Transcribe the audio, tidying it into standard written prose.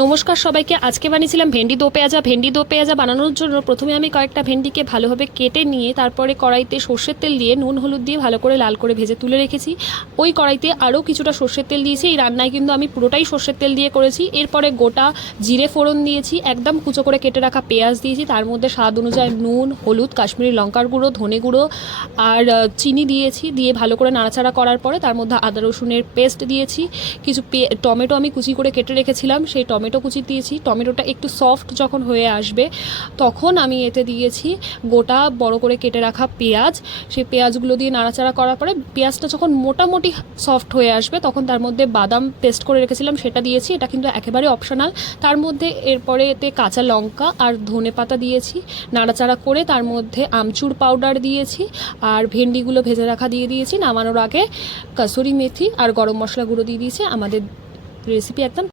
নমস্কার সবাইকে। আজকে বানিয়েছিলাম ভেন্ডি দো পেঁয়াজা। ভেন্ডি দো পেঁয়াজা বানানোর জন্য প্রথমে আমি কয়েকটা ভেন্ডিকে ভালোভাবে কেটে নিয়ে তারপরে কড়াইতে সর্ষের তেল দিয়ে নুন হলুদ দিয়ে ভালো করে লাল করে ভেজে তুলে রেখেছি। ওই কড়াইতে আরও কিছুটা সর্ষের তেল দিয়েছি। এই রান্নায় কিন্তু আমি পুরোটাই সর্ষের তেল দিয়ে করেছি। এরপরে গোটা জিরে ফোড়ন দিয়েছি, একদম কুচো করে কেটে রাখা পেঁয়াজ দিয়েছি, তার মধ্যে স্বাদ অনুযায়ী নুন, হলুদ, কাশ্মীরি লঙ্কার গুঁড়ো, ধনে গুঁড়ো আর চিনি দিয়েছি। দিয়ে ভালো করে নাড়াচাড়া করার পরে তার মধ্যে আদা রসুনের পেস্ট দিয়েছি। কিছু টমেটো আমি কুচি করে কেটে রেখেছিলাম, সেই টমেটো কুচি দিয়েছি। টমেটোটা একটু সফট যখন হয়ে আসবে তখন আমি এতে দিয়েছি গোটা বড় করে কেটে রাখা পেঁয়াজ। সেই পেঁয়াজগুলো দিয়ে নাড়াচাড়া করার পরে পেঁয়াজটা যখন মোটামুটি সফট হয়ে আসবে তখন তার মধ্যে বাদাম পেস্ট করে রেখেছিলাম সেটা দিয়েছি। এটা কিন্তু একেবারে অপশনাল। তার মধ্যে এরপরে এতে কাঁচা লঙ্কা আর ধনে পাতা দিয়েছি। নাড়াচাড়া করে তার মধ্যে আমচুর পাউডার দিয়েছি আর ভেন্ডিগুলো ভেজে রাখা দিয়ে দিয়েছি। নামানোর আগে কসুরি মেথি আর গরম মশলা গুঁড়ো দিয়ে দিয়েছি। আমাদের রেসিপি একদম